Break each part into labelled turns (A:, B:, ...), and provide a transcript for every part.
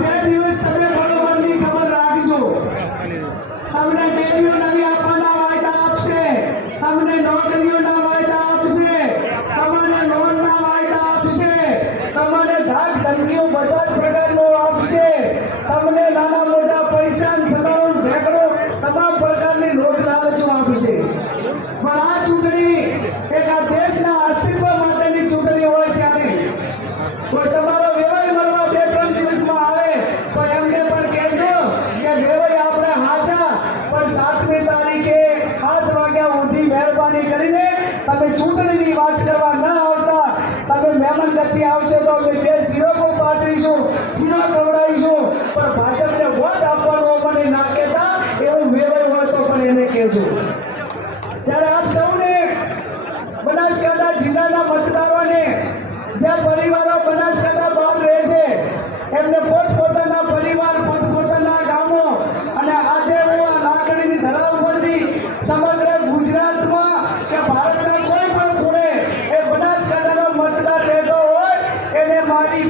A: બે દિવસ તમે બરોબરની ખબર રાખજો. તમને ડેરીઓ નવી આપવાના વાયદા આપશે. તમને નોકરીઓના વાયદા આપશે. તમને લોનના વાયદા આપશે. તમને ધાક ધમકીઓ બધા જ પ્રકારનો આપશે. તમને નાના મોટા પૈસા ફલાણું ઢેકડો તમામ પ્રકારની લોક લાલચો આપશે. પણ આ ચૂંટણી એક આ மாதிரி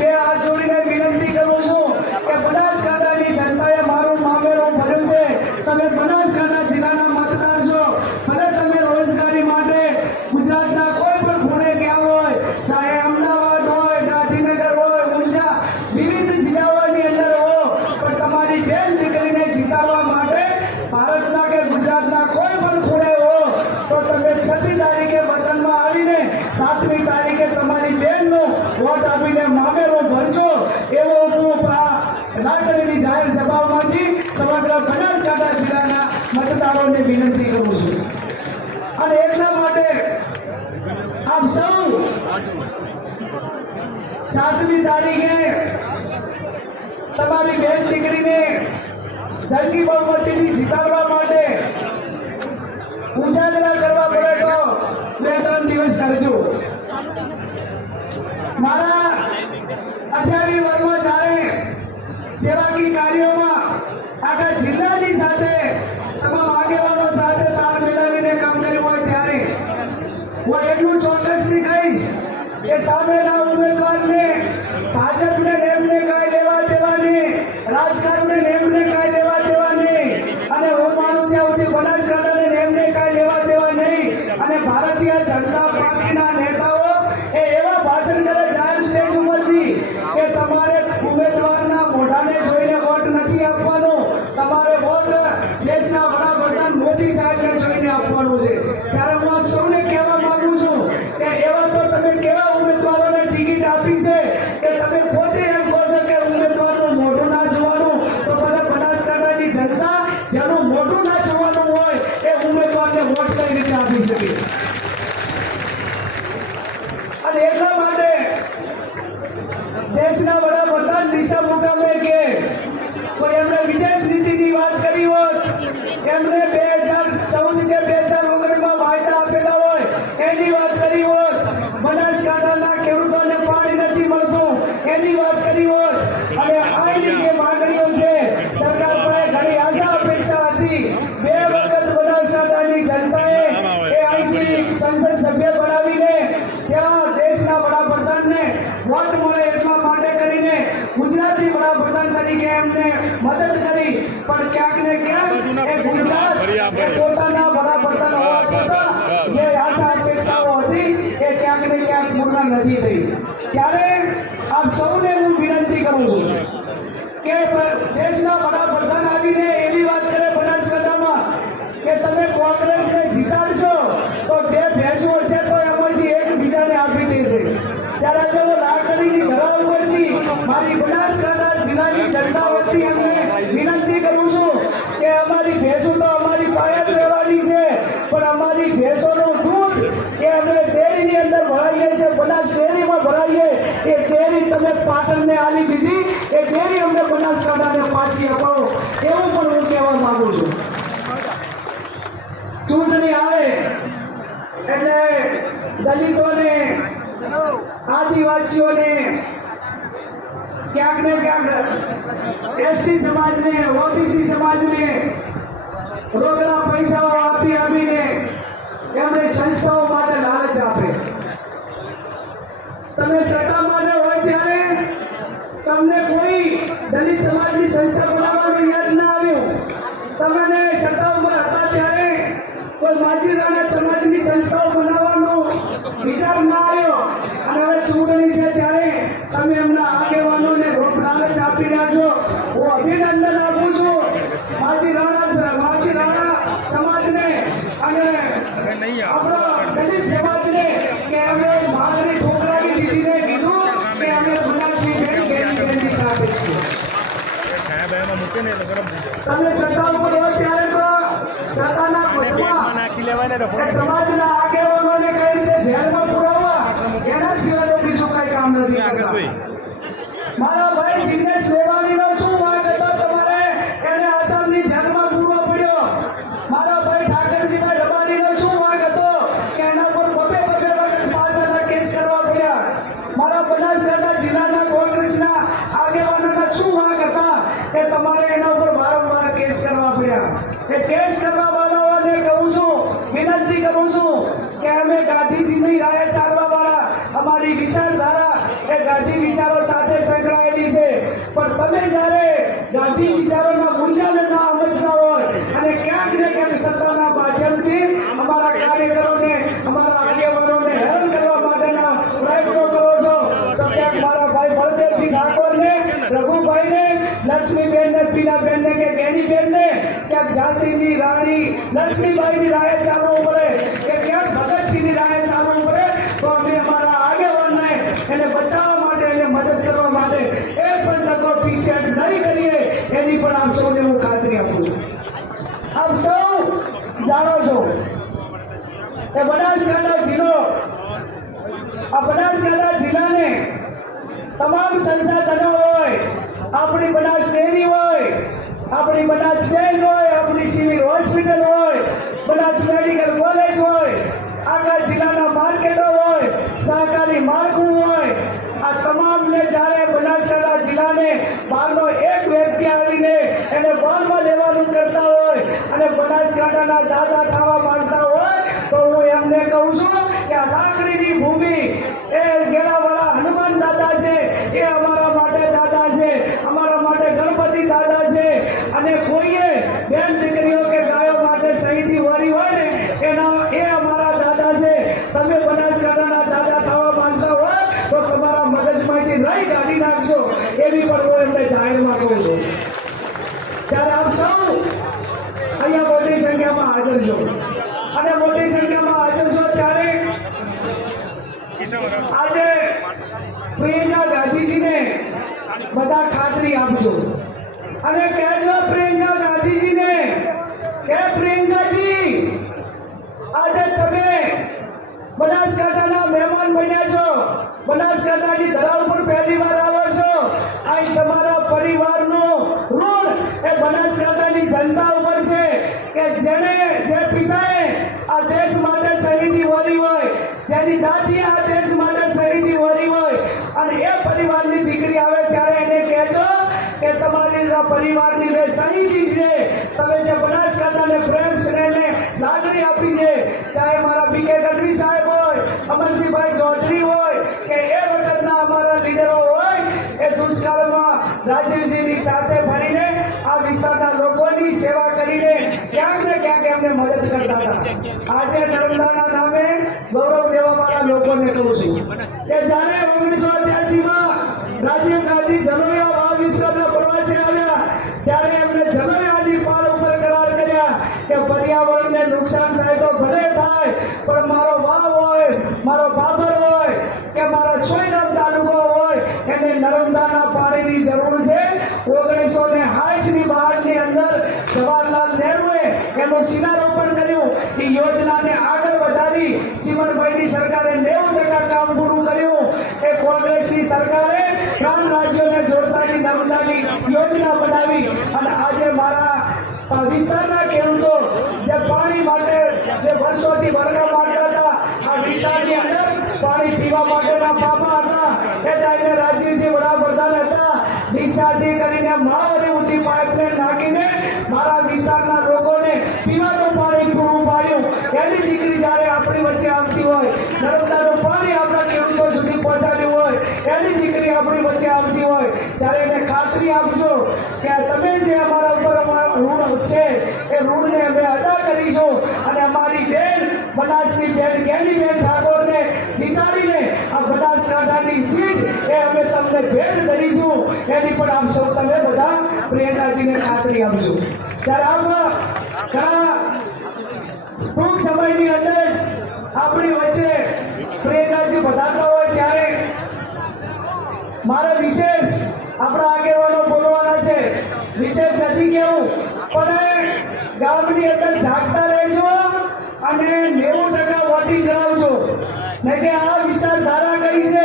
A: પત્રકારોને વિનંતી કરું છું. અને એટલા માટે આપ સૌ સાતમી તારીખે તમારી બેન દીકરીને એમને મદદ કરી પણ ક્યાંક ને ક્યાંક એ ગુજરાત પોતાના ભલા પડતા હોવા છતાં જે આશા અપેક્ષાઓ હતી એ ક્યાંક ને ક્યાંક પૂર્ણ નથી થઈ. ત્યારે આદિવાસીઓને ક્યાંક ને ક્યાંક એસટી સમાજને, ઓબીસી સમાજને રોકડા પૈસાઓ આપી આપીને એમણે સંસ્થાઓ માટે લાલચ આપે. તમે તમે સત્તા ઉપર હોય ત્યારે તો સત્તાના પદમાં
B: નાખી લેવાય ને
A: સમાજના આગેવાનોને કઈ રીતે જેલમાં પુરાવવા એના સિવાય બીજું કઈ કામ નથી કરતા. મારા ભાઈ જિગ્નેશ મેવાણીનો શું વાંક હતો તમારે? એને આસામની જેલમાં વિચારો સાથે સંકળાયેલી છે. પણ તમે જ્યારે ગાંધી વિચારોના મૂલ્યને ના સમજતા હોય અને ક્યાંક ને ક્યાંક સત્તાના માધ્યમથી અમારા કાર્યકરોને, અમારા આગેવાનોને હેરાન કરવા માટેના પ્રયત્નો કરો છો, તો ક્યાંક મારા ભાઈ બળદેવજી ઠાકોરને, રઘુભાઈને, લક્ષ્મીબેનને, પીનાબેનને કે ગેનીબેનને ક્યાંક ઝાંસીની રાણી, લક્ષ્મીબાઈની રાહે ચાલવું પડે કે ક્યાંક ભગતસિંહની રાહે ચાલવું પડે તો અમે અમારા આગેવાનને એને બચાવવા માટે એને મદદ કરવા માટે એ પણ ટકો પીછેહટ નહીં કરીએ એની પણ આપ સૌને હું ખાતરી આપું છું આપ સૌ જાણો છો? કે બનાસકાંઠા જિલ્લો. આ બનાસકાંઠા જિલ્લાને તમામ સંસાધનો હોય, આપણી બનાસ ડેરી હોય, આપણી બનાસ બેંક હોય, આપણી સિવિલ હોસ્પિટલ હોય, બનાસ મેડિકલ કોલેજ હોય, આખા જિલ્લાના માર્કેટો હોય, સહકારી માળખું હોય આ તમામને જ્યારે બનાસકાંઠા જિલ્લાને બહારનો એક વ્યક્તિ આવીને એને બાનમાં લેવાનું કરતા હોય અને બનાસકાંઠાના દાદા થવા માંગતા હોય, તો હું એમને કહું છું કે આ લાકડીની ભૂમિ એ ગેડાવાળા હનુમાન દાદા છે એ અમારા માટે દાદા છે અમારા માટે ગણપતિ દાદા છે અને કોઈએ બેન દીકરીઓ કે ગાયો માટે શહીદી વારી હોય ને એના એ અમારા દાદા છે તમે બનાસકાંઠાના દાદા થવા માંગતા હોય તો તમારા મગજમાંથી નહીં કાઢી નાખજો એવી પણ હું એમને જાહેરમાં કહું છું ત્યારે આપ સૌ અહીંયા મોટી સંખ્યામાં હાજર છો અને મોટી સંખ્યામાં હાજર છો ત્યારે
B: ખિસ્સામાં રાખો.
A: આજે પ્રિયંકા ગાંધીજીને બધા ખાતરી આપજો. અને કહેજો પ્રિયંકા ગાંધીજીને કે પ્રિયંકાજી, આજે તમે બનાસકાંઠાના મહેમાન બન્યા છો. બનાસકાંઠાની ધરા ઉપર પહેલી વાર આવો છો. અહીં તમારા પરિવારનો ઋણ એ બનાસકાંઠાની જનતા ઉપર છે કે જેણે, જે પિતાએ આ દેશ માટે શહીદી વરી હોય, જેની દાદીએ તમારી પરિવારની શહીદી છે. તમે જે બનાસકાંઠાને પ્રેમ સ્નેહને લાગણી આપી છે ચાહે મારા બીકે ગઢવી સાહેબ હોય અમરસિંહભાઈ ચૌધરી હોય, કે એ વખતના અમારા લીડરો હોય, એ દુષ્કાળમાં રાજીવજીની સાથે ફરીને આ વિસ્તારના લોકોની સેવા કરીને ક્યાંક ને ક્યાંક એમને મદદ કરતા હતા. આજે નર્મદાના નામે ગૌરવ લેવાવાળા લોકોને કહું છું કે જ્યારે ઓગણીસો પણ મારો વાવ હોય, મારો બાબર હોય કે મારો સોયરામ તાલુકો હોય, એને નર્મદાના પાણીની જરૂર છે. ઓગણીસો ને ની બહારની અંદર જવાહરલાલ નહેરુએ એનું શિલારોપણ કર્યું. એ યોજનાને આગળ વધારી ચીમનભાઈની સરકારે નેવું ટકા કામ પૂરું કર્યું. એ કોંગ્રેસની સરકારે ત્રણ રાજ્યોને જોડતાની નર્મદાની યોજના બનાવી. અને આજે મારા વિસ્તારના ખેડૂતો જે પાણી માટે જે વર્ષોથી વરકા માગતા હતા આ વિસ્તારની અંદર પાણી માટેના પાપા હતા એ ટાઈમે રાજીવજી વડાપ્રધાન હતા ડીસાથી કરીને મહાવરી ઉધી પાઇપલાઇન નાખીને મારા વિસ્તારના લોકોને પીવાનું પાણી પૂરું પાડ્યું એની દીકરી જ્યારે આપણી વચ્ચે આવતી હોય નર્મદાનું પાણી આપણા ખેડૂતો સુધી પહોંચાડ્યું હોય એની દીકરી આપણી વચ્ચે આવતી હોય ત્યારે એને ખાતરી આપજો કે તમે જે અમારા ઉપર ઋણ છે એ ઋણને અમે અદા કરીશું અને અમારી બેન, બનાસની બેન કેની બેન ઠાકોરને આપણે ભેટ ધરીશું એની પણ આપ સૌ તમે બધા પ્રિયંકાજીને ખાતરી આપજો. ત્યારે આમાં ઘણા ટૂંક સમયની અંદર જ આપણી વચ્ચે પ્રિયંકાજી પધારતા હોય ત્યારે મારા વિશેષ આપણા આગેવાનો બોલવાના છે. વિશેષ નથી કેવું, પણ ગામની અંદર જાગતા રહેજો અને નેવું ટકા વોટિંગ કરાવજો. નહીં કે આ વિચારધારા કઈ છે?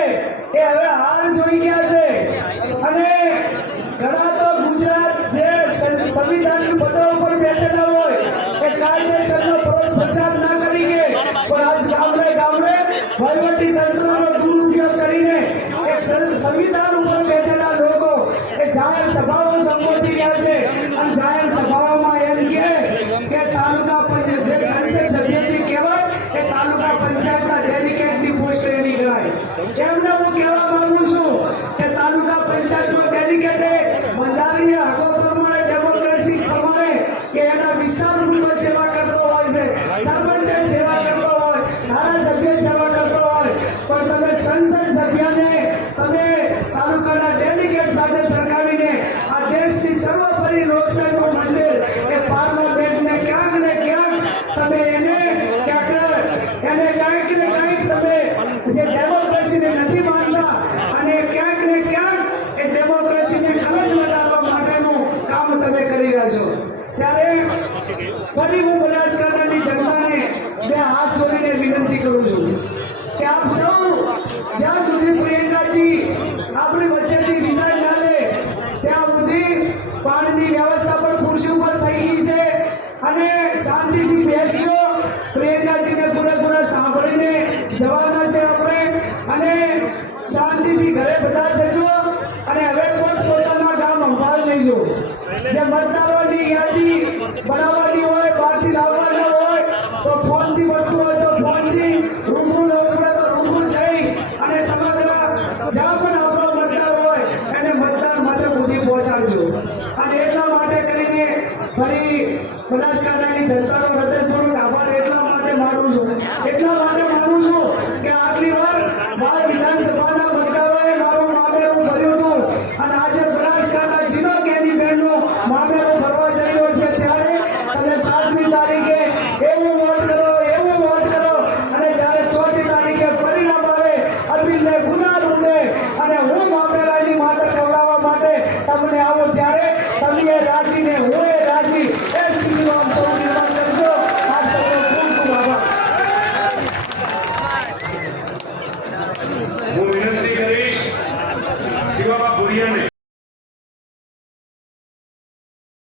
A: ફરી બનાસકાંઠાની જનતાનો હૃદયપૂર્વક આભાર એટલા માટે માનું છું. એટલા માટે માનું છું કે આટલી વાર